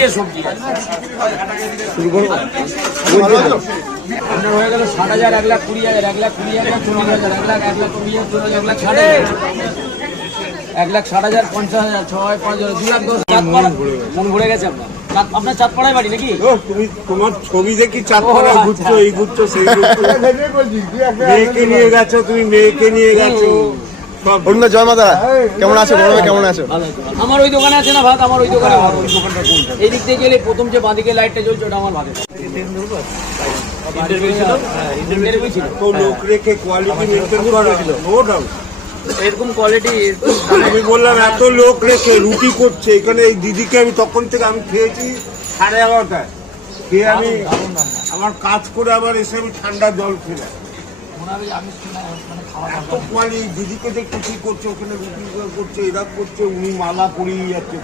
সবজি আপনার হয়ে গেল 60,000, 1,20,000, 1,20,000, 40,000, 1,20,000, 1,20,000, 1,60,000, 50,000, 6, 5, 2,10,000। মন ভরে গেছে আপনার চাঁদপাড়ায় বাড়ি নাকি? তুমি তোমার ছবি দেখি চাঁদপাড়ায় ঘুরছো, এই ঘুরছো সেই ঘুরছো, মেয়েকে নিয়ে গেছো, তুমি মেয়েকে নিয়ে গেছো। জয় মাতা, কেমন আছো? গরমে কেমন আছো? আমার ওই দোকানে আছে না ভাত, আমার ওই দোকানে ভাত। ওই দোকানটা কোনটা? এই দিক দিয়ে গেলে প্রথম যে বাঁদিকে লাইটটা জ্বলছে ওটা আমার ভাতে। তো লোক রেখে কোয়ালিটি মেনটেন করা ছিল, নো ডাউট। এরকম কোয়ালিটি আমি বললাম এত লোক রেখে রুটি করছে এখানে, এই দিদিকে আমি তখন থেকে আমি খেয়েছি 11:30টায়, খেয়ে আমি আমার কাজ করে আবার এসে আমি ঠান্ডা জল খেলাম। এত কোয়ালিটি দিদিকে দেখতে কি করছে, ওখানে রুটি করছে, এরা করছে, উনি মালা পরিয়ে যাচ্ছে।